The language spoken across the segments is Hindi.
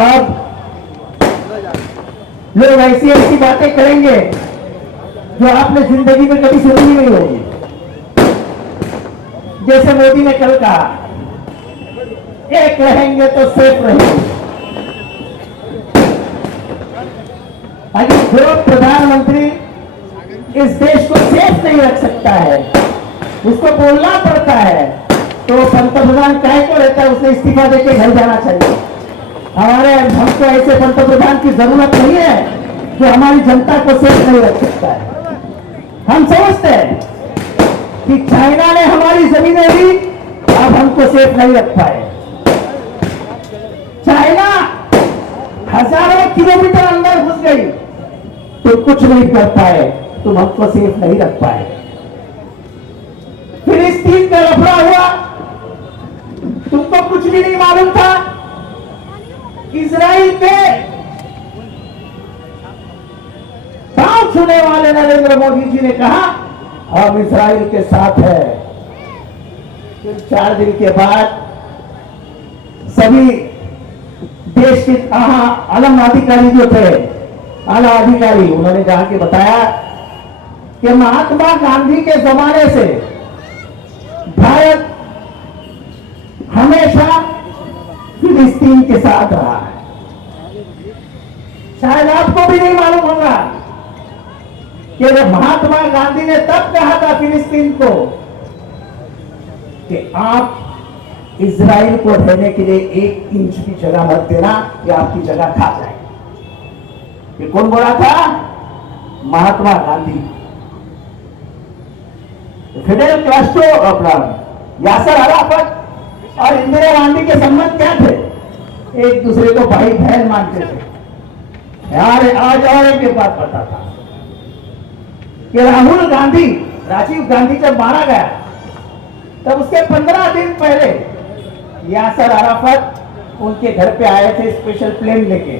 अब लोग ऐसी ऐसी बातें करेंगे जो आपने जिंदगी में कभी सुनी नहीं होगी। जैसे मोदी ने कल कहा, एक रहेंगे तो सेफ रहेंगे। अगर जो प्रधानमंत्री इस देश को सेफ नहीं रख सकता है, उसको बोलना पड़ता है, तो पंतप्रधान काहे को रहता है? उसे इस्तीफा देके घर जाना चाहिए। हमको ऐसे पंतप्रधान की जरूरत नहीं है जो हमारी जनता को सेफ नहीं रख सकता है। हम समझते हैं कि चाइना ने हमारी जमीनें ली, अब हमको सेफ नहीं रख पाए। चाइना हजारों किलोमीटर अंदर घुस गई तो कुछ नहीं कर पाए, तुम हमको सेफ नहीं रख पाए। फिलिस्तीन का लफड़ा हुआ, तुमको कुछ भी नहीं मालूम था। इजराइल के पांव छूने वाले नरेंद्र मोदी जी ने कहा हम इजराइल के साथ है। फिर 4 दिन के बाद सभी देश के आलम अधिकारी जो थे, आला अधिकारी, उन्होंने जाके बताया कि महात्मा गांधी के जमाने से भारत हमेशा फिलिस्तीन के साथ रहा है। शायद आपको भी नहीं मालूम होगा कि महात्मा गांधी ने तब कहा था फिलिस्तीन को कि आप इजराइल को रहने के लिए 1 इंच की जगह मत देना, ये आपकी जगह खा जाएगा। ये कौन बोला था? महात्मा गांधी। फिडेल कास्ट्रो, अपना यासर अराफत और इंदिरा गांधी के संबंध क्या थे? एक दूसरे को भाई बहन मानते थे। यार आज और एक बात पता था कि राजीव गांधी जब मारा गया तब उसके 15 दिन पहले यासर अराफत उनके घर पे आए थे स्पेशल प्लेन लेके।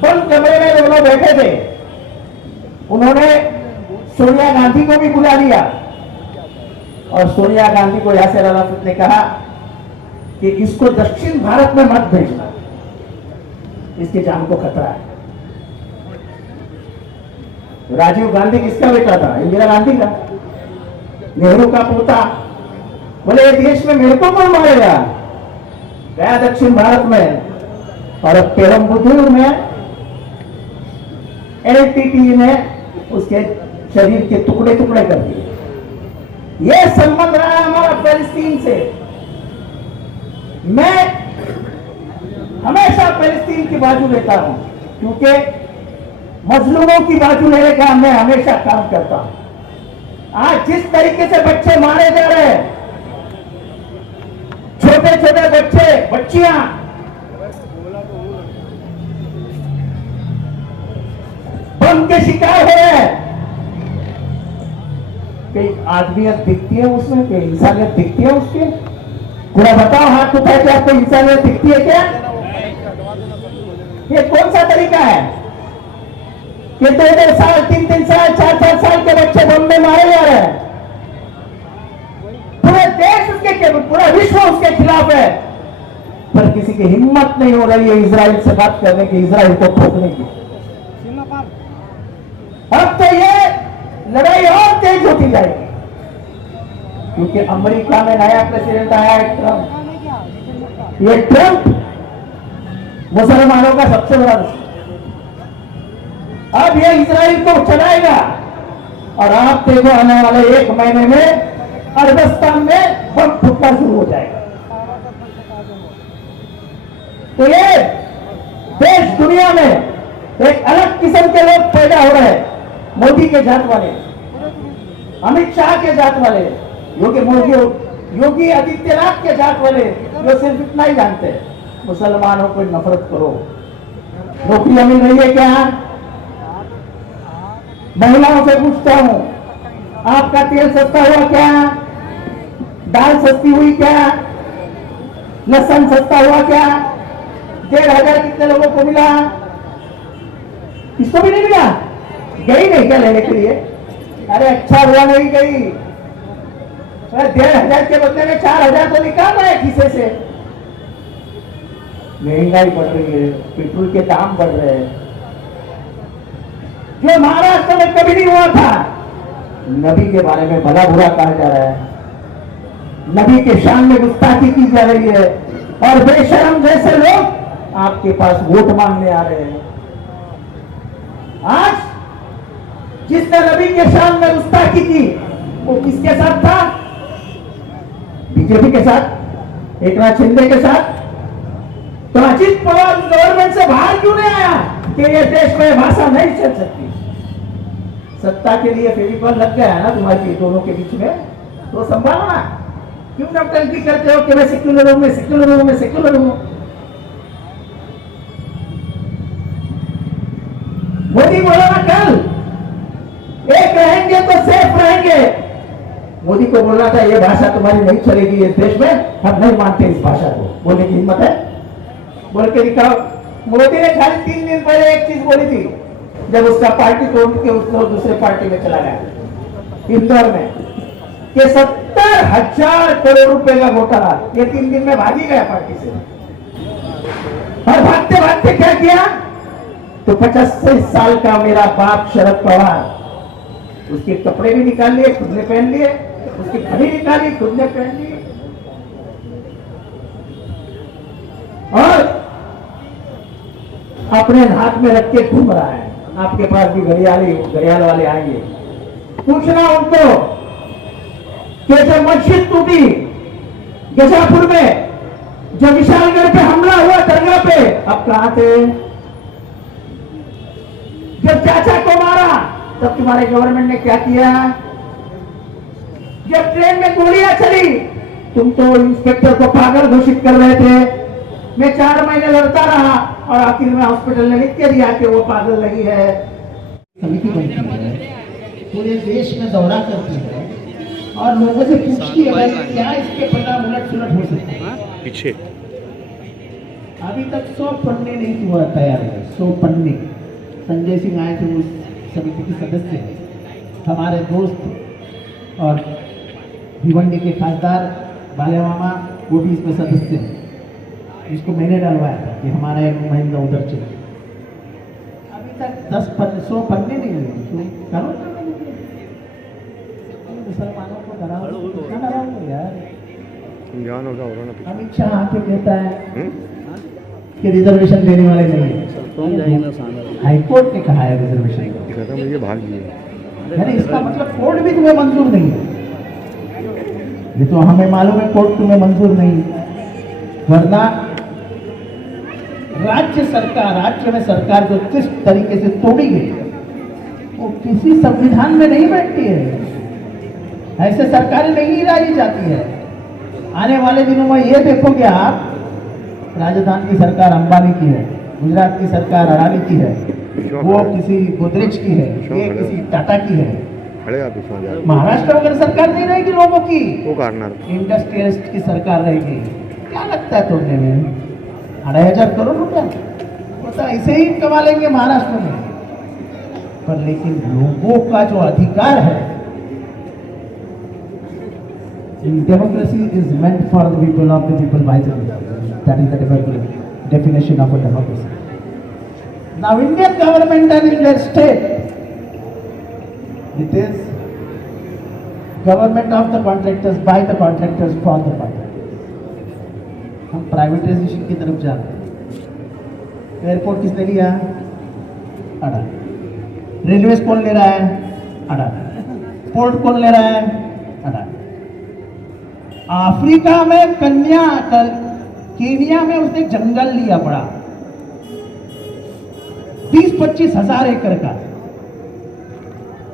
बंद कमरे में लोग बैठे थे। उन्होंने सोनिया गांधी को भी बुला लिया और सोनिया गांधी को यासर अराफत ने कहा कि इसको दक्षिण भारत में मत भेजना, इसकी जान को खतरा है। राजीव गांधी किसका बेटा था? इंदिरा गांधी का, नेहरू का पोता। बोले देश में मेरे को कौन मारेगा? गया दक्षिण भारत में और अब पेरम्बुदूर में एलटीटी ने उसके शरीर के टुकड़े टुकड़े कर दिए। यह संबंध रहा है हमारा फिलिस्तीन से। मैं हमेशा फिलिस्तीन की बाजू लेता हूं क्योंकि मजलूमों की बाजू लेने का मैं हमेशा काम करता हूं। आज जिस तरीके से बच्चे मारे जा रहे हैं, छोटे छोटे बच्चे बच्चियां बम के शिकार हो रहे हैं, कई आदमियत दिखती है उसमें, कई इंसानियत दिखती है उसके? पूरा बताओ हाथ उठा के आपको इंसानियत दिखती है क्या? ये कौन सा तरीका है कि 2-2 साल 3-3 साल 4-4 साल के बच्चे बम में मारे जा रहे हैं? पूरे देश उसके, पूरा विश्व उसके खिलाफ है, पर किसी की हिम्मत नहीं हो रही है इजराइल से बात करने की, इजराइल को ठोकने की। अब तो ये लड़ाई और तेज होती जाएगी क्योंकि अमेरिका में नया प्रेसिडेंट आया है ट्रंप। ये ट्रंप मुसलमानों का सबसे बड़ा दुश्मन। अब ये इजराइल को चलाएगा और आप देखो आने वाले 1 महीने में अरबस्तान में बम फूटना शुरू हो जाएगा। तो ये देश दुनिया में एक अलग किस्म के लोग पैदा हो रहे हैं। मोदी के जात वाले, अमित शाह के जात वाले, योगी आदित्यनाथ के जात वाले, जो सिर्फ इतना ही जानते हैं मुसलमानों को नफरत करो। नौकरियां मिल रही है क्या? महिलाओं से पूछता हूं, आपका तेल सस्ता हुआ क्या? दाल सस्ती हुई क्या? लहसुन सस्ता हुआ क्या? 1,500 कितने लोगों को मिला? इसको भी नहीं मिला? गई नहीं क्या लेने के लिए? अरे अच्छा हुआ नहीं गई। 1,500 के बदले में 4,000 तो निकाल रहा है खीसे से। महंगाई बढ़ रही है, पेट्रोल के दाम बढ़ रहे हैं, जो महाराष्ट्र में कभी नहीं हुआ था। नबी के बारे में भला बुरा कहा जा रहा है, नबी के शान में गुस्ताखी की जा रही है, और बेशरम जैसे लोग आपके पास वोट मांगने आ रहे हैं। आज जिसने नबी के शान में गुस्ताखी की वो किसके साथ था? बीजेपी के साथ, एकनाथ शिंदे के साथ। तो अजित पवार गवर्नमेंट से बाहर क्यों नहीं आया कि ये देश में भाषा नहीं चल सकती? सत्ता के लिए फेविकॉल लग गया है ना तुम्हारी दोनों के बीच में, तो संभालो ना। क्यों नौटंकी करते हो कि मैं सेक्युलर हूं, मैं सेक्युलर हूं, मैं सेक्युलर हूं? मोदी बोला ना कल, एक रहेंगे तो सेफ रहेंगे। मोदी को बोलना था ये भाषा तुम्हारी नहीं चलेगी इस देश में, हम नहीं मानते इस भाषा को। बोलने की हिम्मत है? बोल के दिखाओ। मोदी ने खाली 3 दिन पहले एक चीज बोली थी, जब उसका पार्टी तोड़ के उसको दूसरे पार्टी में चला गया इंदौर में, कि 70,000 करोड़ रुपए का घोटाला, ये 3 दिन में भागी गया पार्टी से। और भागते भागते क्या किया? तो 85 साल का मेरा बाप शरद पवार, उसके कपड़े भी निकाल लिए, खुद ने पहन लिए, उसकी घड़ी निकाली, खुद ने पहन ली, और अपने हाथ में रख के घूम रहा है। आपके पास भी घड़ियाल वाले आएंगे, पूछना उनको कि जब मस्जिद टूटी गजापुर में, जब विशालगढ़ पे हमला हुआ दरगाह पे, अब कहां थे? जब चाचा को मारा तब तुम्हारे गवर्नमेंट ने क्या किया? जब ट्रेन में गोलियां चली, तुम तो इंस्पेक्टर को पागल घोषित कर रहे थे। मैं 4 महीने लड़ता रहा और आखिर में हॉस्पिटल ने लिख के दिया कि वो पागल नहीं है। समिति बनती है, पूरे देश में दौरा करती है और लोगों से पूछती है भाई क्या इसके परिणाम उलट सुलट हो सकते हैं। पीछे अभी तक 100 पन्ने नहीं हुआ तैयार है, 100 पन्ने। संजय सिंह आए थे, उस समिति के सदस्य हैं, हमारे दोस्त और भिवंडी के खासदार बाले मामा, वो भी इसमें सदस्य हैं। इसको मैंने डलवाया था कि हमारा एक महीना उधर चले। अभी तक 100 पन्ने नहीं हुए। करो मुसलमानों को डराओ यार। अमित शाह आके कहता है कि रिजर्वेशन देने वाले नहीं है। हाईकोर्ट ने कहा है रिजर्वेशन मुझे भाग दिया। इसका मतलब कोर्ट भी तुम्हें मंजूर नहीं है। ये तो हमें मालूम है कोर्ट तुम्हें मंजूर नहीं, वरना राज्य में सरकार जो किस तरीके से तोड़ी गई वो किसी संविधान में नहीं बैठती है। ऐसे सरकारें नहीं लाई जाती है। आने वाले दिनों में ये देखोगे आप, राजस्थान की सरकार अंबानी की है, गुजरात की सरकार अडानी की है, वो किसी गोदरेज की है, ये किसी टाटा की है। महाराष्ट्र वगैरह सरकार नहीं रहेगी लोगों की, इंडस्ट्रियलिस्ट की सरकार रहेगी। क्या लगता है तोड़ने में 2,500 करोड़ रुपया तो ऐसे ही कमा लेंगे महाराष्ट्र में। पर लेकिन लोगों का जो अधिकार है, democracy is meant for the people, of the people, by the people. That is the definition of a democracy. Now Indian government and Indian state, it is government of the contractors, by the contractors, for the contractors. हम प्राइवेटाइजेशन की तरफ जा रहे हैं। एयरपोर्ट किसने लिया? अडानी। रेलवे कौन ले रहा है? अडानी। पोर्ट कौन ले रहा है? अडानी। अफ्रीका में केनिया में उसने जंगल लिया बड़ा, 20-25 हजार एकड़ का,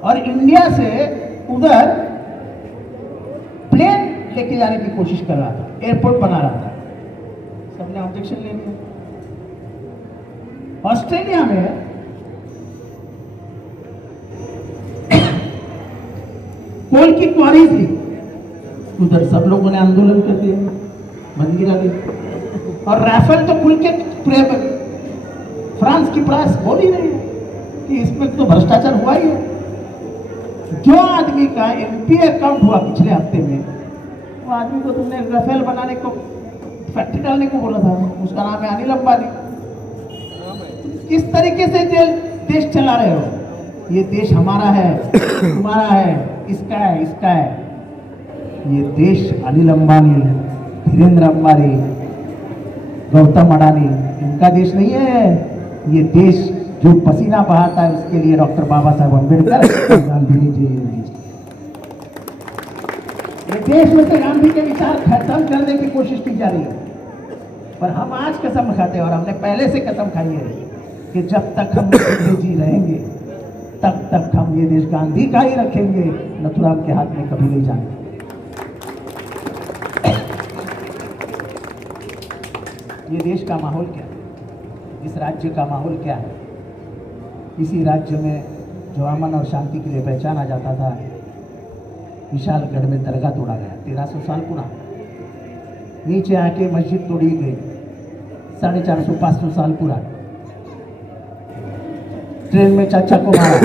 और इंडिया से उधर प्लेन लेके जाने की कोशिश कर रहा था, एयरपोर्ट बना रहा था। सबने ऑब्जेक्शन ले लिया। ऑस्ट्रेलिया में कोल की क्वारीज ली, उधर सब लोगों ने आंदोलन कर दिया, बंद गिरा दिया। और राफेल तो खुल के फ्रांस की प्रेस बोल ही रही है कि इसमें तो भ्रष्टाचार हुआ ही है। जो आदमी का एमपी अकाउंट हुआ पिछले हफ्ते में, वो आदमी को तुमने राफेल बनाने को फैक्ट्री डालने को बोला था, उसका नाम है अनिल अंबानी। किस तरीके से देश चला रहे हो? ये देश हमारा है, तुम्हारा है, इसका है, इसका है। ये देश अनिल अंबानी, धीरेन्द्र अंबानी, गौतम अडानी, इनका देश नहीं है। ये देश जो पसीना बहाता है उसके लिए डॉक्टर बाबा साहब अम्बेडकर, गांधी जी। ये देश में से गांधी के विचार खत्म करने की कोशिश की जा रही है, पर हम आज कसम खाते हैं और हमने पहले से कसम खाई है कि जब तक हम जी रहेंगे तब तक हम ये देश गांधी का ही रखेंगे, नथुराम के हाथ में कभी नहीं जाएंगे। ये देश का माहौल क्या है, इस राज्य का माहौल क्या है? इसी राज्य में जो अमन और शांति के लिए पहचाना जाता था, विशालगढ़ में दरगाह तोड़ा गया, 1300 साल पूरा। नीचे आके मस्जिद तोड़ी गई, 450-500 साल पूरा। ट्रेन में चाचा को मारा,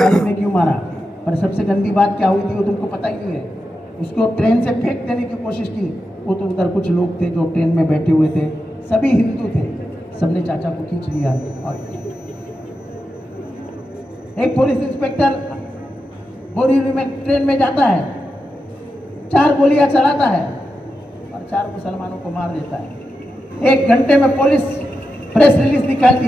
मालूम में क्यों मारा? पर सबसे गंदी बात क्या हुई थी वो तुमको पता ही नहीं है। उसको ट्रेन से फेंक देने की कोशिश की, वो तो उधर कुछ लोग थे जो ट्रेन में बैठे हुए थे, सभी हिंदू थे, सबने चाचा को खींच लिया। और एक पुलिस इंस्पेक्टर बोरीवली में ट्रेन में जाता है, 4 गोलियां चलाता है और 4 मुसलमानों को मार देता है। 1 घंटे में पुलिस प्रेस रिलीज निकालती,